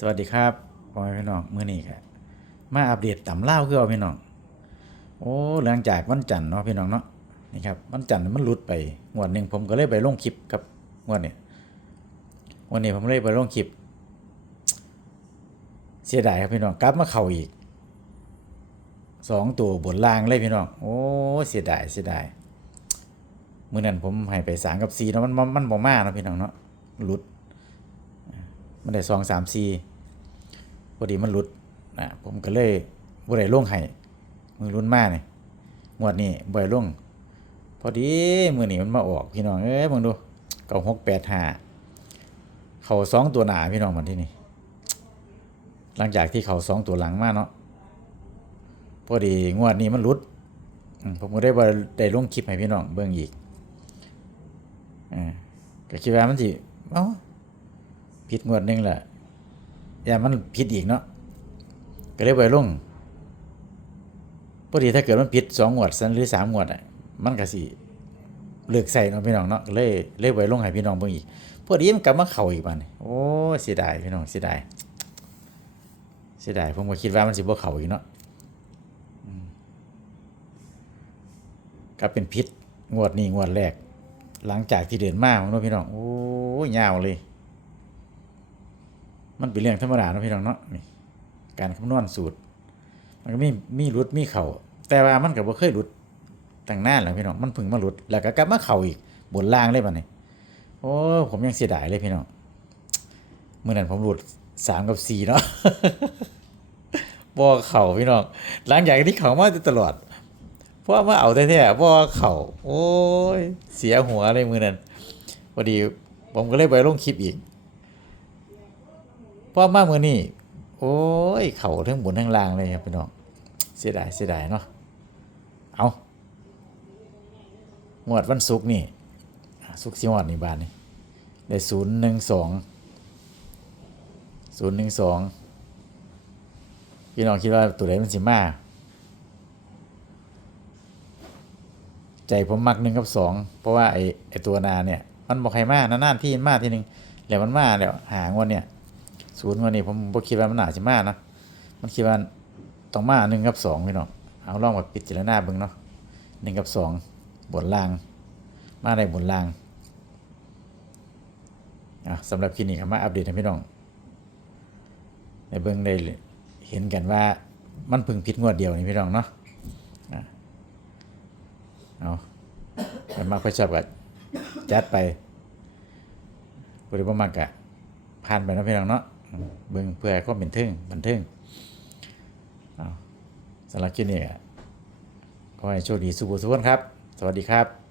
สวัสดีครับพ่อแม่พี่น้องเมื้อนี้ครับมาอัปเดตตำเล่าคือเอาพี่น้อง โอ้หลังจากวันจันทร์เนาะพี่น้องเนาะนี่ครับวันจันทร์มันหลุดไปงวดหนึ่งผมก็เลยไปลงคลิปครับงวดนี้วันนี้ผมเลยไปลงคลิป เสียดายครับพี่น้องกลับมาเข้าอีกสองตัวบนล่างเลยพี่น้องโอ้เสียดายเสียดายเมื้อนั้นผมให้ไปสามกับสี่เนาะมันมันมันบ่มาเนาะพี่น้องเนาะหลุด มันได้สองสามสี่พอดีมันหลุดนะผมก็เลยบ่ได้ลงให้มือรุ่นมาเนี่ยงวดนี้บ่ได้ลงพอดีมือนี้มันมาออกพี่น้องเอ้ยมึงดูเก้าหกแปดห้าเขาสองตัวหนาพี่น้องมันที่นี่หลังจากที่เขาสองตัวหลังมาเนาะพอดีงวดนี้มันหลุดผมก็ได้บ่ได้ลงคลิปให้พี่น้องเบิ่งอีกอ่าก็คิดว่ามันสิเอ้า ผิดงวดหนึงแหละอย่ามันผิดอีกเนาะก็เลยไปลงพอดีถ้าเกิดมันผิดสองงวดสันหรือสามงวดอะมันก็สิเลิกใส่เนาะพี่น้องเนาะเลยเลยไปลงให้พี่น้องเบิ่งอีกพอดีมันกลับมาเข้าอีกบันโอ้เสียดายพี่น้องเสียดายเสียดายผมก็คิดว่ามันสิบ่เข้าอีกเนาะก็เป็นพิษงวดนี้งวดแรก หลังจากที่เดินมาของน้องพี่น้องโอ้ยยาวเลย มันเป็นเรื่องธรรมดาเนาะพี่น้องเนาะนี่การคำนวณสูตร มันก็มีมีรุดมีเข่าแต่ว่ามันก็บ่เคยหลุดตั้งนานแล้วพี่น้องมันพิ่งมาหลุดแล้วก็กลับมาเข่าอีกบนล่างเลยบัดนี้โอ้ผมยังเสียดายเลยพี่น้องเมื่อนั้นผมหลุดสามกับสี่เนาะบ่เข่าพี่น้องหลังจากที่เข่ามาตลอดเพราะว่ามาเอาแท้ๆบ่เข่าโอ้ย เสียหัวเลยมือนั้นพอดี ผมก็เลยไปลงคลิปอีก พอมาเมื่อนี้โอ้ย เข่าทั้งบนทั้งล่างเลยครับพี่น้องเสียดายเสียดายเนาะเอางวดวันศุกร์นี่ศุกร์สิงวดนี่บานนี่ได้ศูนย์หนึ่งสองศูนย์หนึ่งสองพี่น้องคิดว่าตัวไหนมันสิมาใจผมมักหนึ่งกับสองเพราะว่าไอ้ไอ้ตัวนาเนี่ย มันบอกใครมา นานๆที่มาทีหนึ่งแล้วมันมาแล้วหางวดเนี่ย ศูนย์วันนี้ผมบ่คิดว่ามันหนาสิมานะมันคิดว่าต้องมาหนึ่งกับสองพี่น้องเอาลองมาปิดจารณาเบิ่งเนาะหนึ่งกับสองบนล่าง มาได้บนล่างอะสำหรับคลินิกมาอัปเดตให้พี่น้องในเบิ่งได้เห็นกันว่ามันพึ่งผิดงวดเดียวนี่พี่น้องเนาะเอาไปมากค่อยชอบกันจัดไปบริบมากกะผ่านไปนะพี่น้องเนาะ เบิ่งเพื่อก็เป็นทึ่งบันทึงเอาสำหรับคลิปนี้ก็ขอให้โชคดีสุขสุขครับ สวัสดีครับ